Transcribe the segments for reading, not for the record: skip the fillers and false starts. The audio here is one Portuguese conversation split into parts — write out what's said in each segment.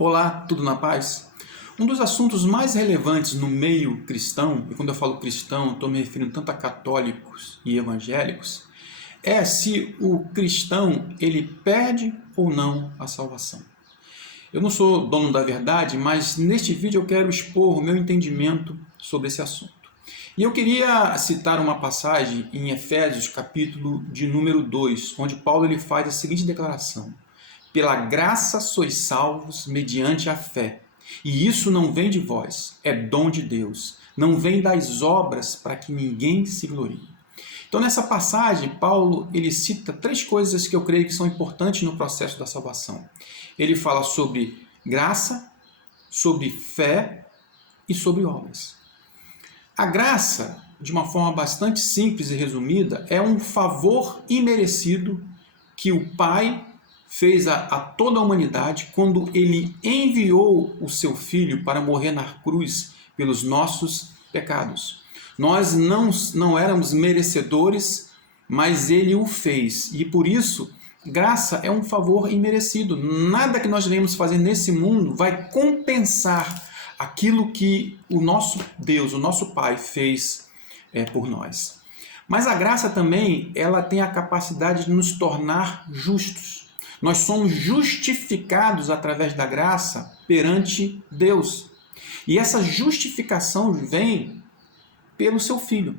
Olá, tudo na paz? Um dos assuntos mais relevantes no meio cristão, e quando eu falo cristão, estou me referindo tanto a católicos e evangélicos, é se o cristão ele perde ou não a salvação. Eu não sou dono da verdade, mas neste vídeo eu quero expor o meu entendimento sobre esse assunto. E eu queria citar uma passagem em Efésios, capítulo de número 2, onde Paulo ele faz a seguinte declaração: pela graça sois salvos mediante a fé. E isso não vem de vós, é dom de Deus. Não vem das obras para que ninguém se glorie. Então nessa passagem, Paulo ele cita três coisas que eu creio que são importantes no processo da salvação. Ele fala sobre graça, sobre fé e sobre obras. A graça, de uma forma bastante simples e resumida, é um favor imerecido que o Pai fez a toda a humanidade quando ele enviou o seu Filho para morrer na cruz pelos nossos pecados. Nós não éramos merecedores, mas ele o fez. E por isso, graça é um favor imerecido. Nada que nós venhamos fazer nesse mundo vai compensar aquilo que o nosso Deus, o nosso Pai, fez por nós. Mas a graça também, ela tem a capacidade de nos tornar justos. Nós somos justificados através da graça perante Deus. E essa justificação vem pelo seu Filho.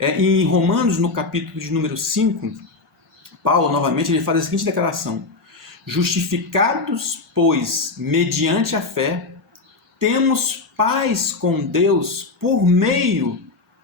Em Romanos, no capítulo de número 5, Paulo, novamente, ele faz a seguinte declaração: justificados, pois, mediante a fé, temos paz com Deus por meio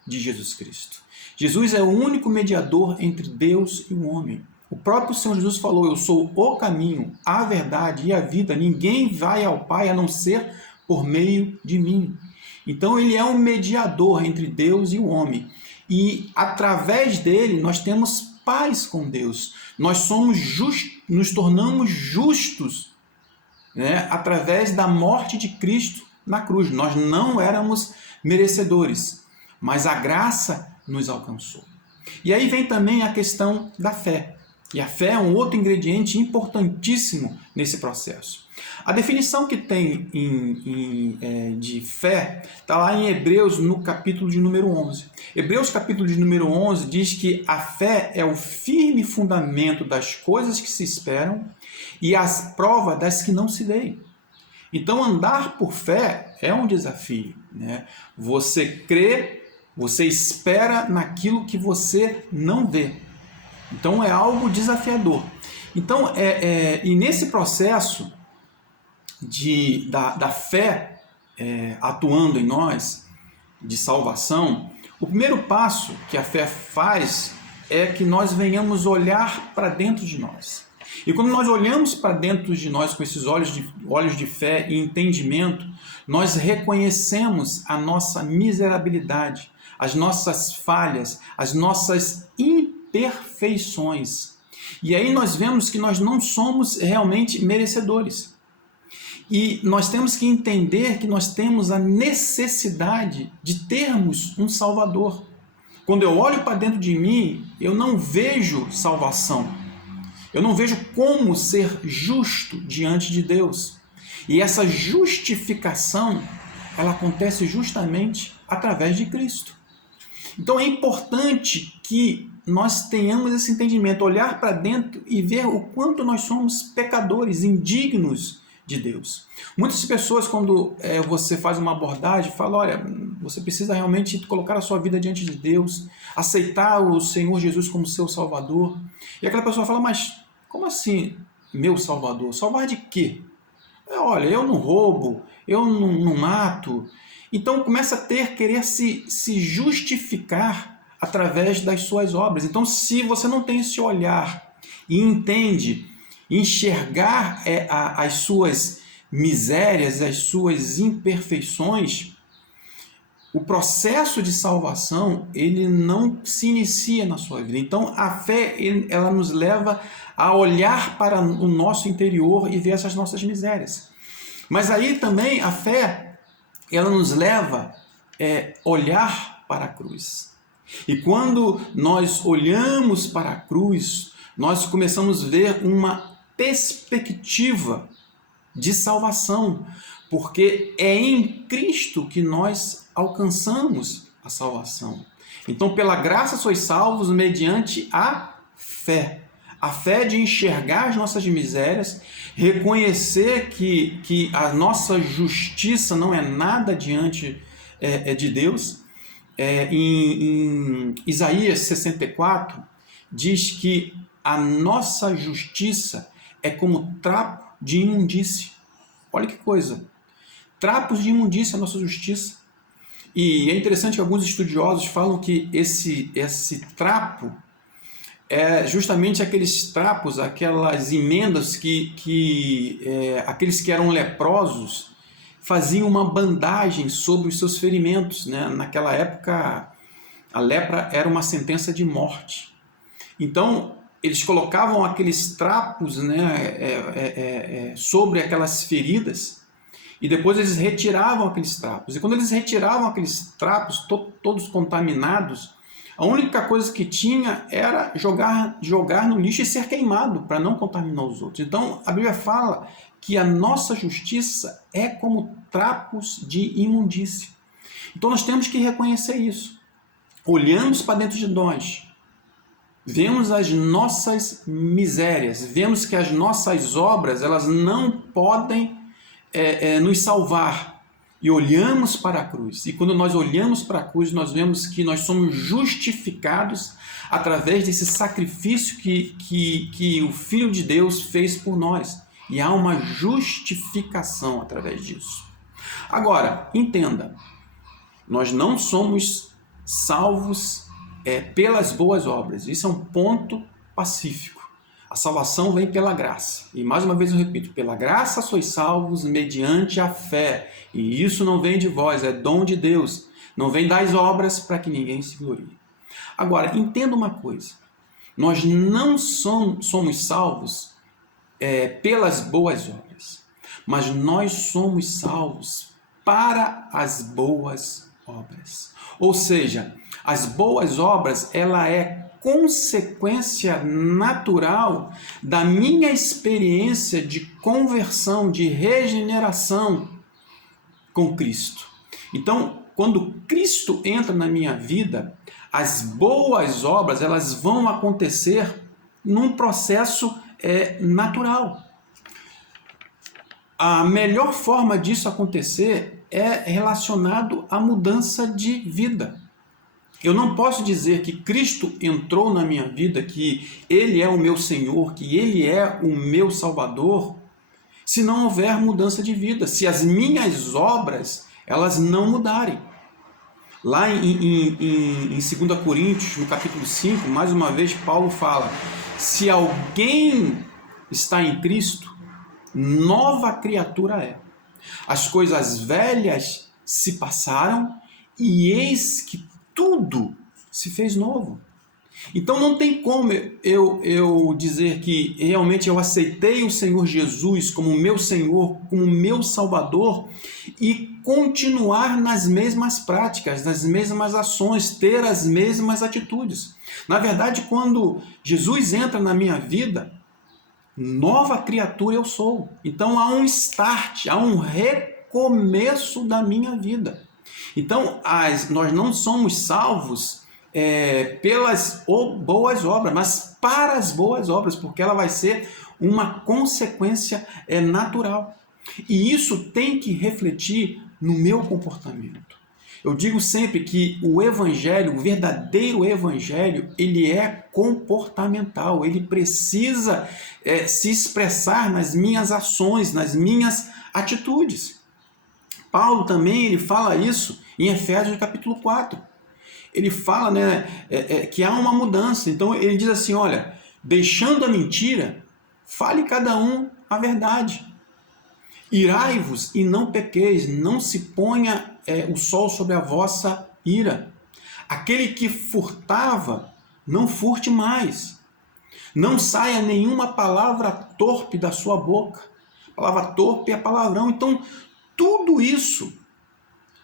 de Jesus Cristo. Jesus é o único mediador entre Deus e o homem. O próprio Senhor Jesus falou: eu sou o caminho, a verdade e a vida. Ninguém vai ao Pai a não ser por meio de mim. Então ele é um mediador entre Deus e o homem. E através dele nós temos paz com Deus. Nós somos nos tornamos justos, através da morte de Cristo na cruz. Nós não éramos merecedores, mas a graça nos alcançou. E aí vem também a questão da fé. E a fé é um outro ingrediente importantíssimo nesse processo. A definição que tem de fé está lá em Hebreus, no capítulo de número 11. Hebreus, capítulo de número 11, diz que a fé é o firme fundamento das coisas que se esperam e a prova das que não se veem. Então, andar por fé é um desafio. Você crê, você espera naquilo que você não vê. Então, é algo desafiador. Então, e nesse processo da fé atuando em nós, de salvação, o primeiro passo que a fé faz é que nós venhamos olhar para dentro de nós. E quando nós olhamos para dentro de nós com esses olhos de fé e entendimento, nós reconhecemos a nossa miserabilidade, as nossas falhas, as nossas imperfeições. E aí nós vemos que nós não somos realmente merecedores. E nós temos que entender que nós temos a necessidade de termos um Salvador. Quando eu olho para dentro de mim, eu não vejo salvação. Eu não vejo como ser justo diante de Deus. E essa justificação, ela acontece justamente através de Cristo. Então é importante que nós tenhamos esse entendimento, olhar para dentro e ver o quanto nós somos pecadores, indignos de Deus. Muitas pessoas, quando você faz uma abordagem, falam: olha, você precisa realmente colocar a sua vida diante de Deus, aceitar o Senhor Jesus como seu Salvador. E aquela pessoa fala: mas como assim, meu Salvador? Salvar de quê? Olha, eu não roubo, eu não mato. Então começa a querer se justificar através das suas obras. Então, se você não tem esse olhar e entende, enxergar as suas misérias, as suas imperfeições, o processo de salvação ele não se inicia na sua vida. Então, a fé ela nos leva a olhar para o nosso interior e ver essas nossas misérias. Mas aí também a fé ela nos leva a olhar para a cruz. E quando nós olhamos para a cruz, nós começamos a ver uma perspectiva de salvação, porque é em Cristo que nós alcançamos a salvação. Então, pela graça sois salvos mediante a fé. A fé de enxergar as nossas misérias, reconhecer que a nossa justiça não é nada diante de Deus. Em Isaías 64, diz que a nossa justiça é como trapo de imundície. Olha que coisa! Trapos de imundície é a nossa justiça. E é interessante que alguns estudiosos falam que esse trapo é justamente aqueles trapos, aquelas emendas que aqueles que eram leprosos faziam uma bandagem sobre os seus ferimentos, né? Naquela época, a lepra era uma sentença de morte. Então, eles colocavam aqueles trapos, né, sobre aquelas feridas e depois eles retiravam aqueles trapos. E quando eles retiravam aqueles trapos, todos contaminados, a única coisa que tinha era jogar no lixo e ser queimado para não contaminar os outros. Então, a Bíblia fala que a nossa justiça é como trapos de imundície. Então, nós temos que reconhecer isso. Olhamos para dentro de nós, vemos as nossas misérias, vemos que as nossas obras elas não podem nos salvar. E olhamos para a cruz. E quando nós olhamos para a cruz, nós vemos que nós somos justificados através desse sacrifício que o Filho de Deus fez por nós. E há uma justificação através disso. Agora, entenda, nós não somos salvos pelas boas obras. Isso é um ponto pacífico. A salvação vem pela graça. E mais uma vez eu repito, pela graça sois salvos mediante a fé. E isso não vem de vós, é dom de Deus. Não vem das obras para que ninguém se glorie. Agora, entenda uma coisa. Nós não somos salvos pelas boas obras. Mas nós somos salvos para as boas obras. Ou seja, as boas obras, ela é consequência natural da minha experiência de conversão, de regeneração com Cristo. Então, quando Cristo entra na minha vida, as boas obras elas vão acontecer num processo natural. A melhor forma disso acontecer é relacionado à mudança de vida. Eu não posso dizer que Cristo entrou na minha vida, que Ele é o meu Senhor, que Ele é o meu Salvador, se não houver mudança de vida, se as minhas obras elas não mudarem. Lá em 2 Coríntios, no capítulo 5, mais uma vez Paulo fala, se alguém está em Cristo, nova criatura é. As coisas velhas se passaram e eis que tudo se fez novo. Então não tem como eu dizer que realmente eu aceitei o Senhor Jesus como meu Senhor, como meu Salvador e continuar nas mesmas práticas, nas mesmas ações, ter as mesmas atitudes. Na verdade, quando Jesus entra na minha vida, nova criatura eu sou. Então há um start, há um recomeço da minha vida. Então, nós não somos salvos pelas boas obras, mas para as boas obras, porque ela vai ser uma consequência natural. E isso tem que refletir no meu comportamento. Eu digo sempre que o evangelho, o verdadeiro evangelho, ele é comportamental, ele precisa se expressar nas minhas ações, nas minhas atitudes. Paulo também ele fala isso em Efésios capítulo 4. Ele fala que há uma mudança. Então ele diz assim, olha, deixando a mentira, fale cada um a verdade. Irai-vos e não pequeis, não se ponha o sol sobre a vossa ira. Aquele que furtava, não furte mais. Não saia nenhuma palavra torpe da sua boca. A palavra torpe é palavrão. Então, tudo isso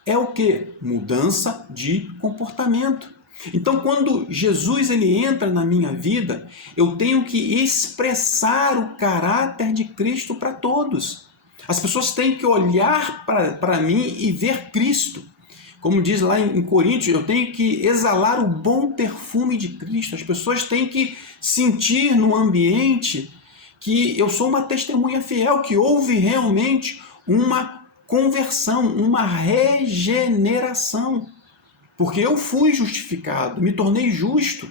é o quê? Mudança de comportamento. Então, quando Jesus ele entra na minha vida, eu tenho que expressar o caráter de Cristo para todos. As pessoas têm que olhar para mim e ver Cristo. Como diz lá em Coríntios, eu tenho que exalar o bom perfume de Cristo. As pessoas têm que sentir no ambiente que eu sou uma testemunha fiel, que houve realmente uma conversão, uma regeneração. Porque eu fui justificado, me tornei justo.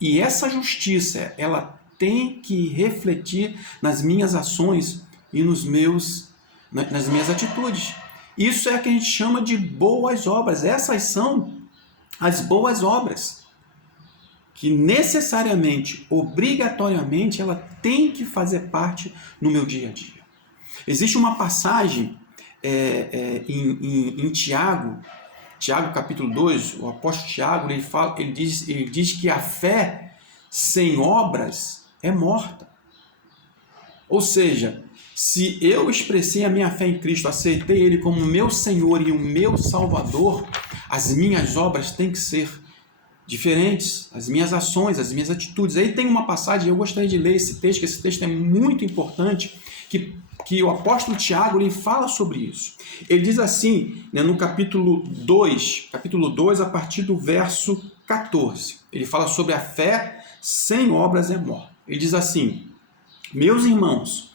E essa justiça, ela tem que refletir nas minhas ações e nas minhas atitudes. Isso é o que a gente chama de boas obras. Essas são as boas obras, que necessariamente, obrigatoriamente, ela tem que fazer parte no meu dia a dia. Existe uma passagem em Tiago capítulo 2, o apóstolo Tiago, ele diz que a fé sem obras é morta. Ou seja, se eu expressei a minha fé em Cristo, aceitei Ele como meu Senhor e o meu Salvador, as minhas obras têm que ser diferentes, as minhas ações, as minhas atitudes. Aí tem uma passagem, eu gostaria de ler esse texto, que esse texto é muito importante, que o apóstolo Tiago ele fala sobre isso. Ele diz assim, né, no capítulo 2, a partir do verso 14, ele fala sobre a fé sem obras é morta. Ele diz assim: meus irmãos,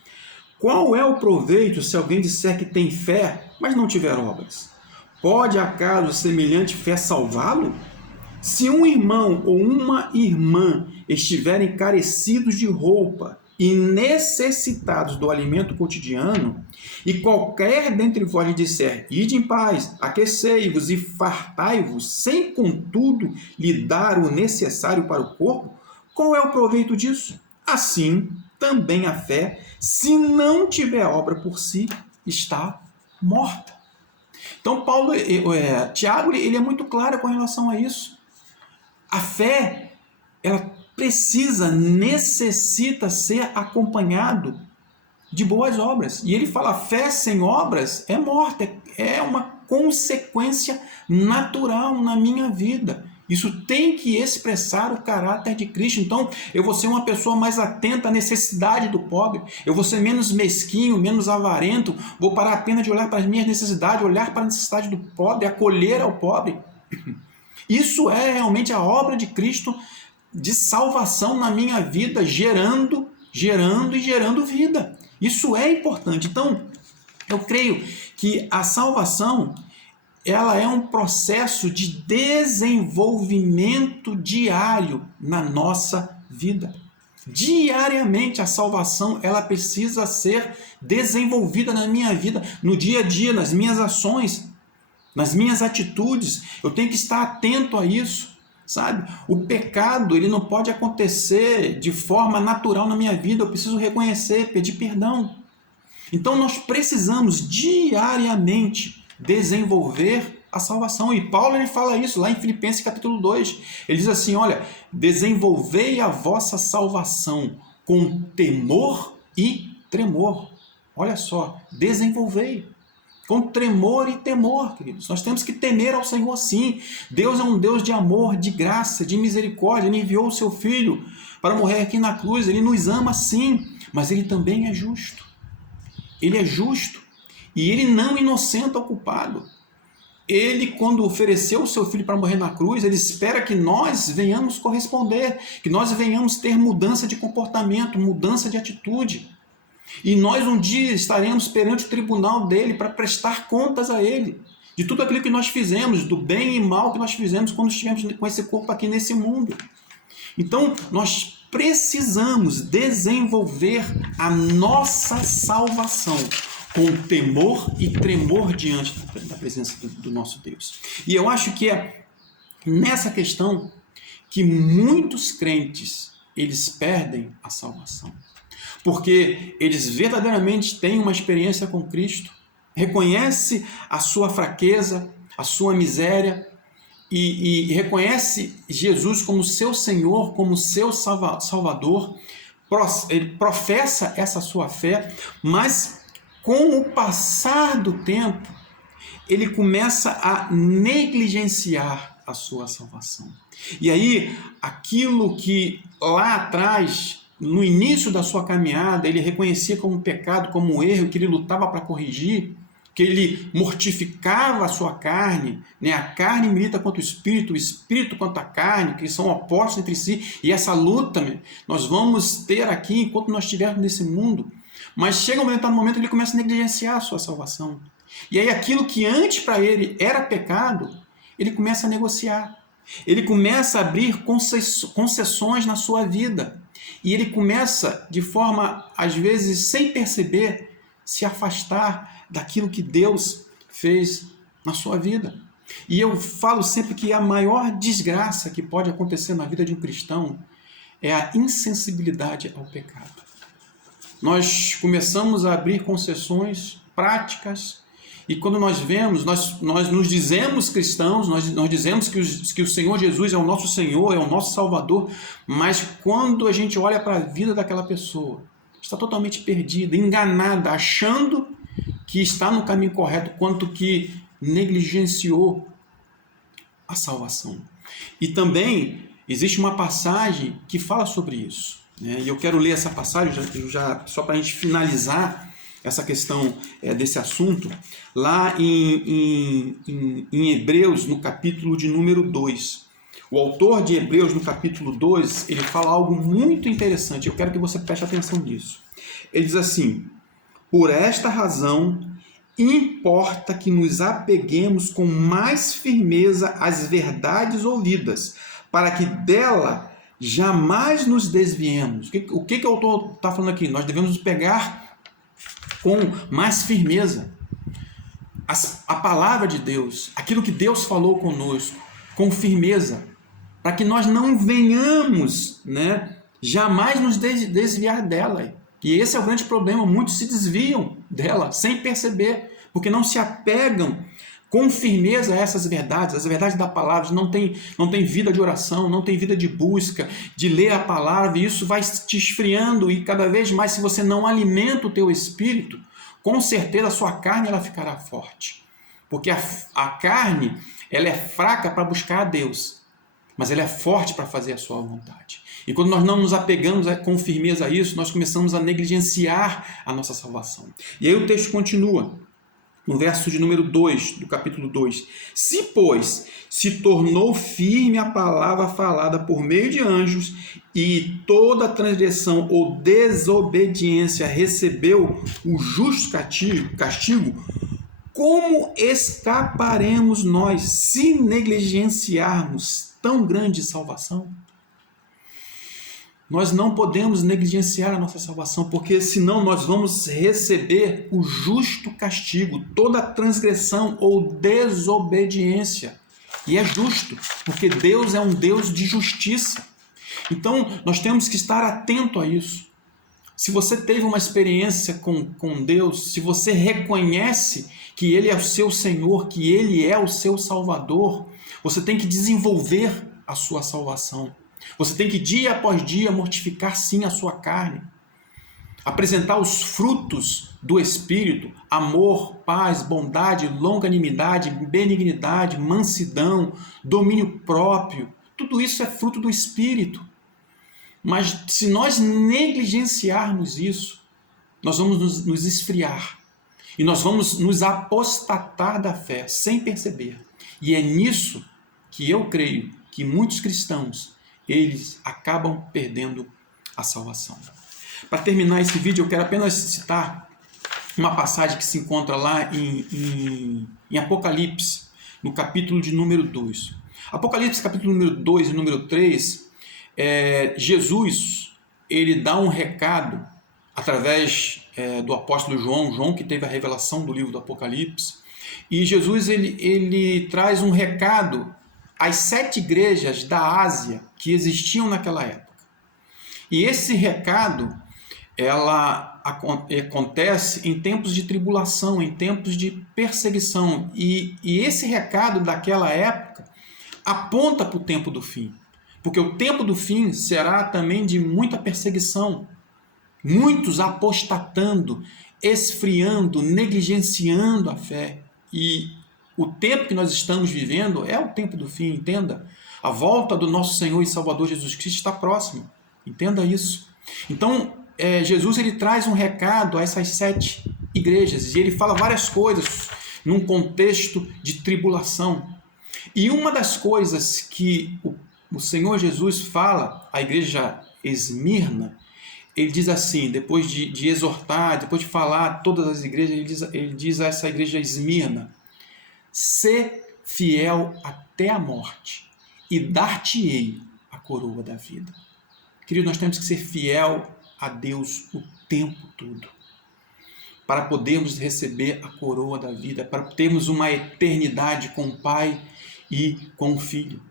qual é o proveito se alguém disser que tem fé, mas não tiver obras? Pode acaso semelhante fé salvá-lo? Se um irmão ou uma irmã estiverem carecidos de roupa e necessitados do alimento cotidiano, e qualquer dentre vós lhe disser, ide em paz, aquecei-vos e fartai-vos, sem contudo lhe dar o necessário para o corpo, qual é o proveito disso? Assim, também a fé, se não tiver obra por si, está morta. Então, Tiago, ele é muito claro com relação a isso. A fé, ela necessita ser acompanhado de boas obras. E ele fala, fé sem obras é morta, é uma consequência natural na minha vida. Isso tem que expressar o caráter de Cristo. Então, eu vou ser uma pessoa mais atenta à necessidade do pobre, eu vou ser menos mesquinho, menos avarento, vou parar apenas de olhar para as minhas necessidades, olhar para a necessidade do pobre, acolher ao pobre. Isso é realmente a obra de Cristo de salvação na minha vida, gerando vida. Isso é importante. Então, eu creio que a salvação, ela é um processo de desenvolvimento diário na nossa vida. Diariamente a salvação, ela precisa ser desenvolvida na minha vida, no dia a dia, nas minhas ações, nas minhas atitudes. Eu tenho que estar atento a isso. Sabe? O pecado, ele não pode acontecer de forma natural na minha vida. Eu preciso reconhecer, pedir perdão. Então nós precisamos diariamente desenvolver a salvação. E Paulo ele fala isso lá em Filipenses capítulo 2. Ele diz assim, olha, desenvolvei a vossa salvação com temor e tremor. Olha só, desenvolvei. Com tremor e temor, queridos. Nós temos que temer ao Senhor, sim. Deus é um Deus de amor, de graça, de misericórdia. Ele enviou o seu Filho para morrer aqui na cruz. Ele nos ama, sim, mas Ele também é justo. Ele é justo e Ele não inocenta o culpado. Ele, quando ofereceu o seu Filho para morrer na cruz, Ele espera que nós venhamos corresponder, que nós venhamos ter mudança de comportamento, mudança de atitude. E nós um dia estaremos perante o tribunal dele para prestar contas a ele, de tudo aquilo que nós fizemos, do bem e mal que nós fizemos quando estivemos com esse corpo aqui nesse mundo. Então, nós precisamos desenvolver a nossa salvação com temor e tremor diante da presença do nosso Deus. E eu acho que é nessa questão que muitos crentes, eles perdem a salvação. Porque eles verdadeiramente têm uma experiência com Cristo, reconhece a sua fraqueza, a sua miséria e reconhece Jesus como seu Senhor, como seu Salvador, ele professa essa sua fé, mas com o passar do tempo, ele começa a negligenciar a sua salvação. E aí, aquilo que lá atrás no início da sua caminhada, ele reconhecia como pecado, como um erro, que ele lutava para corrigir, que ele mortificava a sua carne, né? A carne milita contra o espírito contra a carne, que são opostos entre si, e essa luta nós vamos ter aqui enquanto nós estivermos nesse mundo. Mas chega um momento que ele começa a negligenciar a sua salvação. E aí aquilo que antes para ele era pecado, ele começa a negociar. Ele começa a abrir concessões na sua vida. E ele começa, de forma, às vezes, sem perceber, se afastar daquilo que Deus fez na sua vida. E eu falo sempre que a maior desgraça que pode acontecer na vida de um cristão é a insensibilidade ao pecado. Nós começamos a abrir concessões práticas, e quando nós vemos, nós nos dizemos cristãos, nós dizemos que o Senhor Jesus é o nosso Senhor, é o nosso Salvador, mas quando a gente olha para a vida daquela pessoa, está totalmente perdida, enganada, achando que está no caminho correto, quanto que negligenciou a salvação. E também existe uma passagem que fala sobre isso, né? E eu quero ler essa passagem, só para a gente finalizar essa questão desse assunto, lá em Hebreus, no capítulo de número 2. O autor de Hebreus, no capítulo 2, ele fala algo muito interessante. Eu quero que você preste atenção nisso. Ele diz assim: por esta razão, importa que nos apeguemos com mais firmeza às verdades ouvidas, para que dela jamais nos desviemos. O que o autor está falando aqui? Nós devemos nos pegar com mais firmeza a palavra de Deus, aquilo que Deus falou conosco, com firmeza, para que nós não venhamos, jamais nos desviar dela. E esse é o grande problema, muitos se desviam dela sem perceber, porque não se apegam com firmeza a essas verdades, as verdades da palavra. Não tem vida de oração, não tem vida de busca, de ler a palavra, e isso vai te esfriando, e cada vez mais, se você não alimenta o teu espírito, com certeza a sua carne ela ficará forte, porque a carne ela é fraca para buscar a Deus, mas ela é forte para fazer a sua vontade. E quando nós não nos apegamos com firmeza a isso, nós começamos a negligenciar a nossa salvação. E aí o texto continua, no verso de número 2, do capítulo 2. Se, pois, se tornou firme a palavra falada por meio de anjos, e toda transgressão ou desobediência recebeu o justo castigo, como escaparemos nós se negligenciarmos tão grande salvação? Nós não podemos negligenciar a nossa salvação, porque senão nós vamos receber o justo castigo, toda transgressão ou desobediência. E é justo, porque Deus é um Deus de justiça. Então, nós temos que estar atento a isso. Se você teve uma experiência com Deus, se você reconhece que Ele é o seu Senhor, que Ele é o seu Salvador, você tem que desenvolver a sua salvação. Você tem que, dia após dia, mortificar sim a sua carne. Apresentar os frutos do Espírito: amor, paz, bondade, longanimidade, benignidade, mansidão, domínio próprio. Tudo isso é fruto do Espírito. Mas se nós negligenciarmos isso, nós vamos nos esfriar. E nós vamos nos apostatar da fé, sem perceber. E é nisso que eu creio que muitos cristãos, eles acabam perdendo a salvação. Para terminar esse vídeo, eu quero apenas citar uma passagem que se encontra lá em Apocalipse, no capítulo de número 2. Apocalipse, capítulo número 2 e número 3, Jesus, ele dá um recado através do apóstolo João que teve a revelação do livro do Apocalipse, e Jesus ele traz um recado às 7 igrejas da Ásia que existiam naquela época. E esse recado, ela acontece em tempos de tribulação, em tempos de perseguição. E esse recado daquela época aponta para o tempo do fim. Porque o tempo do fim será também de muita perseguição. Muitos apostatando, esfriando, negligenciando a fé. E o tempo que nós estamos vivendo é o tempo do fim, entenda. A volta do nosso Senhor e Salvador Jesus Cristo está próxima. Entenda isso. Então, Jesus ele traz um recado a essas 7 igrejas e ele fala várias coisas num contexto de tribulação. E uma das coisas que o Senhor Jesus fala à igreja Esmirna, ele diz assim, depois de exortar, depois de falar a todas as igrejas, ele diz a essa igreja Esmirna: sê fiel até a morte e dar-te-ei a coroa da vida. Querido, nós temos que ser fiel a Deus o tempo todo, para podermos receber a coroa da vida, para termos uma eternidade com o Pai e com o Filho.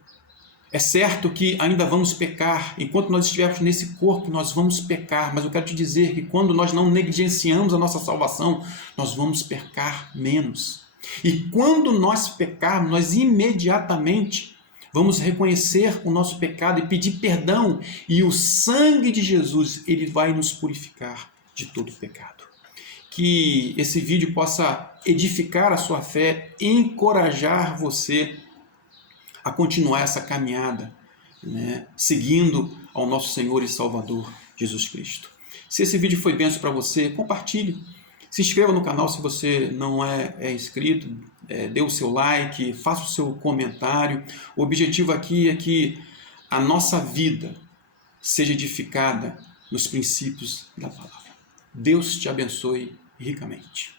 É certo que ainda vamos pecar, enquanto nós estivermos nesse corpo nós vamos pecar, mas eu quero te dizer que quando nós não negligenciamos a nossa salvação, nós vamos pecar menos. E quando nós pecarmos, nós imediatamente vamos reconhecer o nosso pecado e pedir perdão, e o sangue de Jesus ele vai nos purificar de todo pecado. Que esse vídeo possa edificar a sua fé, encorajar você a continuar essa caminhada, né, seguindo ao nosso Senhor e Salvador Jesus Cristo. Se esse vídeo foi bênção para você, compartilhe. Se inscreva no canal se você não é inscrito, dê o seu like, faça o seu comentário. O objetivo aqui é que a nossa vida seja edificada nos princípios da palavra. Deus te abençoe ricamente.